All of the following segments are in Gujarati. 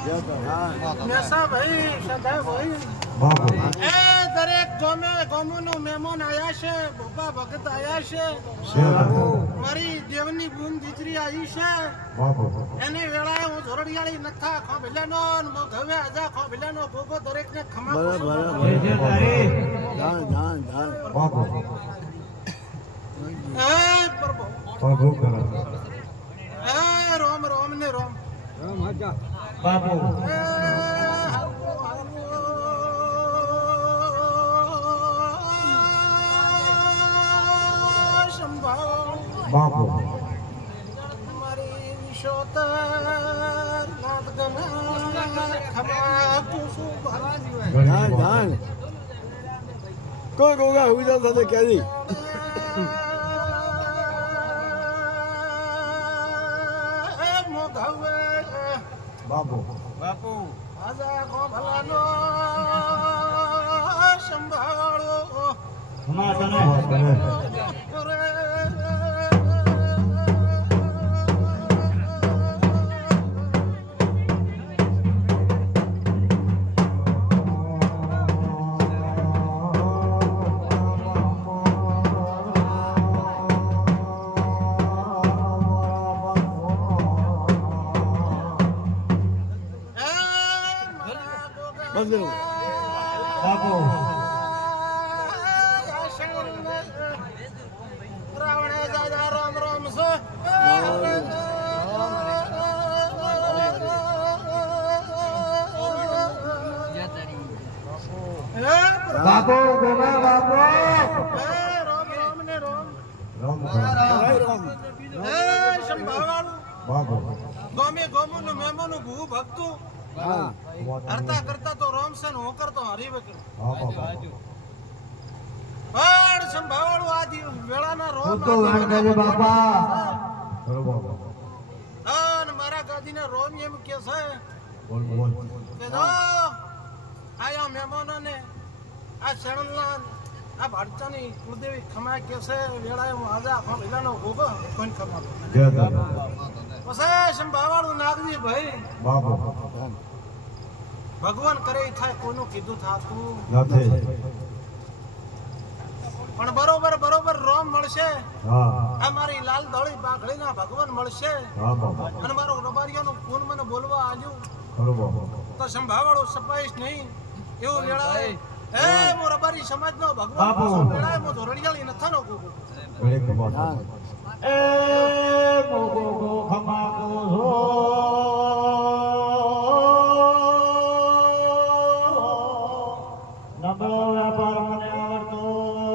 મેસા ભાઈ સદા ભાઈ એ દરેક ગોમોનો મહેમાન આયા છે, બોપા ભગત આયા છે, મારી દેવની બૂન દીકરી આવી છે, એની વેળાએ હું ધોરડિયાળી નથા ખોભેલાનો ધવે આજા ખોભેલાનો ગોગો દરેકને ખમા રોમ રોમ ને રોમ બાપુ બાપુ મારી વિશોતર નાથ ગમે ખમા કુસુ કોઈ ગોગા હુજા સાથે કેદી બાપુ બાપુ આજા કો ભલાનો સંભાળો બાપુ રાવણે દાદા રામ રામ સો બાપુ ગોગા બાપુ રામ રામ ને રામ રામ સંભાળવાનું બાપુ ગમે ગમનું મહેમાનું ભૂ ભક્તું કરતા કરતા તો રોમસન હું કરતો હરિવકર પણ સંભાળો આ વેળાના રોમ તો વાણકાજે બાપા અને મારા ગાદીના રોમ એમ કે છે બોલ બોલ કે જો આયા મહેમાનોને આ શરણલા આ ભારતાની કુળદેવી ખમા કે છે વેળાએ હું આજે આખો વેલાનો ગોગો કોણ ખમા જય દાદા પછી સંભાળો નાગજી ભાઈ બાપુ ભગવાન કરે ઈ થાય કોનું કીધું થાતું નથી પણ બરોબર રોમ મળશે હા આ મારી લાલ ધોળી બાઘડીના ભગવાન મળશે હા બાપા અને મારો રબારિયાનો ફોન મને બોલવા આવ્યું બરોબર તો સંભાળો સપાઈશ નહીં એવું વેળાએ એ મો રબારી સમાજનો બાપુ. ભગવાન વેળાએ મો ધોરડિયાળી નથાનો ગોગો ઘરે ખબર એ ગોગો ગો ખમા ગો નબળો વેપાર મને આવડતો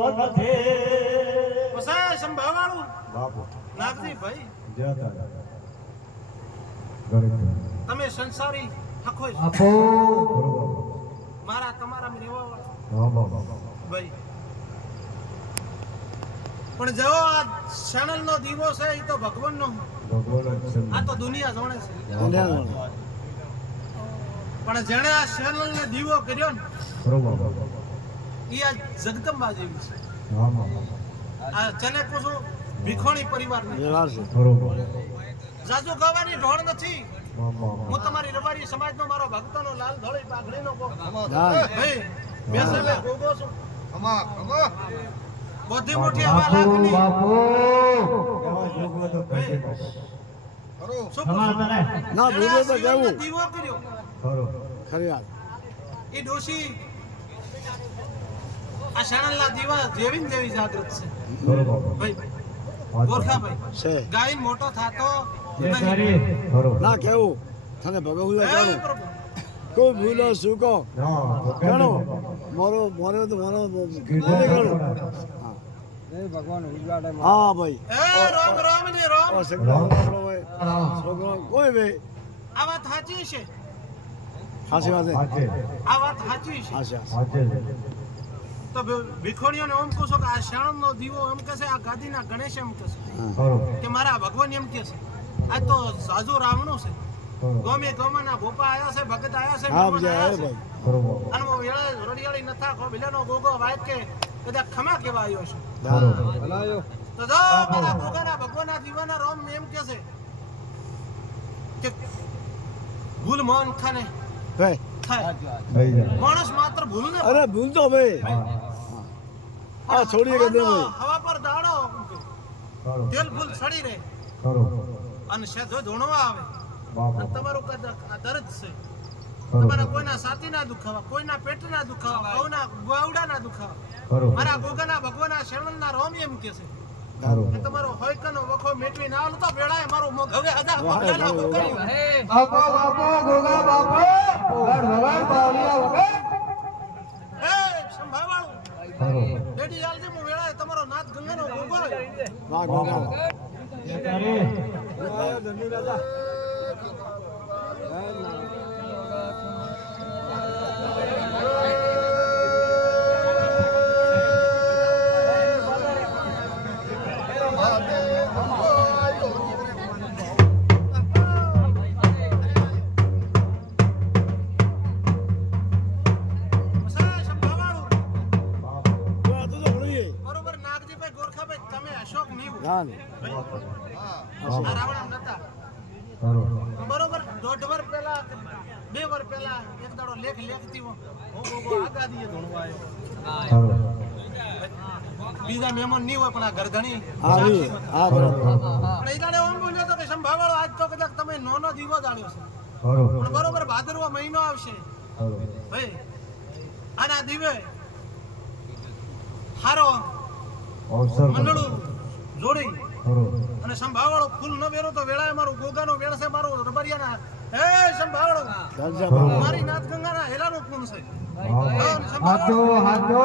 નથી પસા સંભાળવાનું બાપુ નાગજી ભાઈ જય દાદા ઘરે તમે સંસારી હખો છો. આપો બરોબર મારા તમારા રહેવા વાળા હા બાપા ભાઈ પણ જો આ ચેનલ નો દીવો છે એ તો ભગવાન નો ભગવાન જ છે આ તો દુનિયા જાણે છે પણ જેણે આ ચેનલ ને દીવો કર્યો ને બરોબર એ આ જગદંબા જેવી છે હા બાપા આ ચને કોસો ભીખોણી પરિવાર ને બરોબર જાજુ ગાવાની ઢોળ નથી બાપા હું તમારી રબારી સમાજનો મારો ભક્તનો લાલ ધોળી પાઘડીનો ભાઈ બેસે મે ગોગો છું બધી મોટી હવા લાગની બાપુ એવા યુગમાં તો થઈ બાપા શું સમાધાને ના ભૂલે તો કેવું દીવો કર્યો બરોબર ખરી વાત એ ડોશી આ શણલના દીવા જેવી ને જેવી જાગૃત છે બરોબર ભાઈ ગોરખાભાઈ છે ગાય મોટો થાતો એ તારી બરોબર ના કેવું તને ભગવું હે કેવું પ્રભુ કોઈ ભૂલો સુકો હા તો ઘણો કેનો મારો મારો તો મારો કીધું હા ભાઈ એ રામ રામ ને રામ ઓ સગનો આપણો હોય છોકરો કોઈ ભાઈ આ વાત સાચી છે હાસી વાત છે આજે આ વાત સાચી છે હાસી આજે તો ભીખોણીઓને એમ કહો છો કે આ શણનો દીવો એમ કહે છે આ ગાદીના ગણેશ એમ કહે છે બરોબર કે મારા ભગવાન એમ કહે છે આ તો સાજુ રાવણું છે બરોબર ગમે ગમાના ભોપા આયા છે ભગત આયા છે હા મહેમાન બીજા આયા હે છે. ભાઈ બરોબર અને હું વેળા રડિયાળી નથા ખો બિલાનો ગોગો વાય કે બધા ખમા કેવા આવ્યો છે બરોબર તો જો મારા ગોગાના ભગવાનના દીવાના રોમ એમ કહે છે કે ભૂલ મોહન ખાને ભાઈ થાય થઈ જાય માણસ માત્ર ભૂલ ને અરે ભૂલતો ભાઈ હા છોડીએ કે દે ભાઈ હવા પર દાડો કરો તેલ ફૂલ સડી રહે કરો અને સેધો ધોણવા આવે બાપુ અને તમારું કદ આ દર્દ છે કરો તમારા કોઈના છાતી ના દુખાવા કોઈના પેટ ના દુખાવા કોઈના ગોવડા ના દુખાવા કરો મારા ગોગાના ભગવાના શરણના રોમ એમ કે છે કરો કે તમારો હોયકનો વખો મેટવી ના આલો તો વેળાએ મારો મોગ હવે હદા પકડાના પકડ્યું બાપો બાપો ગોગા બાપો ભગવાન ભગવાન પાવલિયા વગર એ સંભાવાળું કરો ડેડી આલજે હું વેળાએ તમારો નાથ ગંગાનો ગોગો વાહ ગોગા એ તારે ધન્ય રાજા સંભાવાળું તું તો ભણીએ બરોબર નાગજીભાઈ ગોરખાભાઈ તમે અશોક નીવ હા આ રાવણ નતા કરો બરોબર 1.5 વર્ષ પહેલા 2 વર્ષ પહેલા એક દાડો લેખ લેખતી હું ગોગો આગાદીએ ધોણવા આવ્યો કરો બીજા મહેમાન નહીં હોય પણ આ ગરધણી આવી હા બરોબર પણ એ દાડે એમ બોલ્યો તો કે સંભાવાળો આજ તો કદાચ તમે નોનો દીવો જાળ્યો છે કરો પણ બરોબર ભાદરવો મહિનો આવશે કરો ભાઈ આના દીવે હારો અવસર મંડળું જોડી કરો અને સંભાવાળો ફૂલ ન વેરો તો વેળાએ મારું ગોગાનો વેણ છે મારું રબરિયાના હે સંભાવાળો ગાંજા મારી નાથ ગંગાના હેલાનું પૂન છે હાથો હાથો